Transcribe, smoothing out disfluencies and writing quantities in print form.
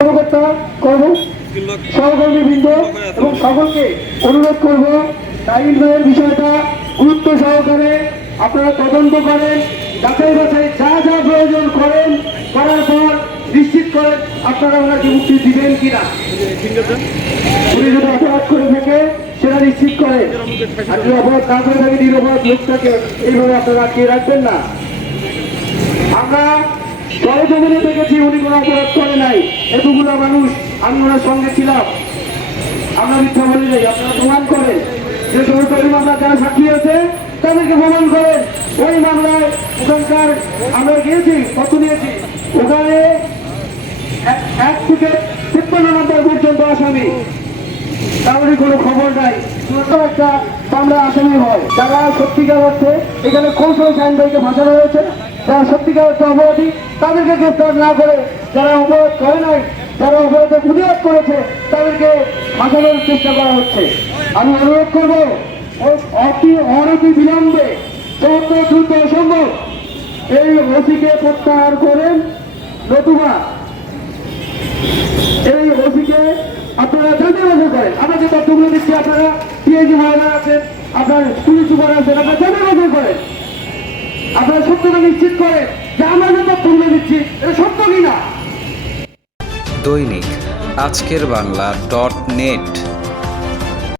কর্মকর্তা সহকর্মীবৃন্দ এবং সকলকে অনুরোধ করব টাইম ভাইয়ের বিষয়টা গুরুত্ব সহকারে আপনারা তদন্ত করেন, যাচাই বাছাই যা যা প্রয়োজন করেন, করার পর নিশ্চিত করেন আপনারা ওনাকে মুক্তি দিবেন কিনা। উনি যদি অপরাধ করে থাকে সেটা নিশ্চিত করেন, আর যদি অপরাধ না করে থাকে নিরপরাধ লোকটাকে এইভাবে আপনারা আটকে রাখবেন না। আমরা সরজমিনে দেখেছি উনি কোনো অপরাধ করে নাই, এতগুলো মানুষ আমি ওনার সঙ্গে ছিলাম, আমরা মিথ্যা বলি নাই। আপনারা প্রমাণ করেন, যে সমস্ত মামলা যারা সাক্ষী আছে তাদেরকে প্রমাণ করেন। ওই মামলায় ওখানকার আমরা গিয়েছি, কত নিয়েছি, ওখানে 1 থেকে 53 নম্বর পর্যন্ত আসামি, তাহলে কোনো খবর নাই। ছোট একটা মামলা আসামি হয়, যারা সত্যিকার অর্থে এখানে কৌশল সাইন ভাইকে ফাঁসানো হয়েছে, যারা সত্যিকার অর্থে অপরাধী তাদেরকে গ্রেফতার না করে, যারা অপরাধ করে নাই, যারা অপরাধের প্রতিবাদ করেছে তাদেরকে ফাঁসানোর চেষ্টা করা হচ্ছে। আমি অনুরোধ করবো অনতি বিলম্বে যত দ্রুত সম্ভব এই ওসিকে প্রত্যাহার করেন, নতুবা এই ওসিকে আপনারা যাচাই বাছাই করেন। আমরা যে তথ্যগুলো দিচ্ছি, আপনারা পিএইচডি মহাদার আছেন, আপনার পুলিশ সুপার আছেন, আপনারা যাচাই বাছাই করেন, আপনারা সত্যতা নিশ্চিত করেন যে আমরা যে তথ্যগুলো দিচ্ছি এটা সত্য কিনা। দৈনিক আজকের বাংলা .net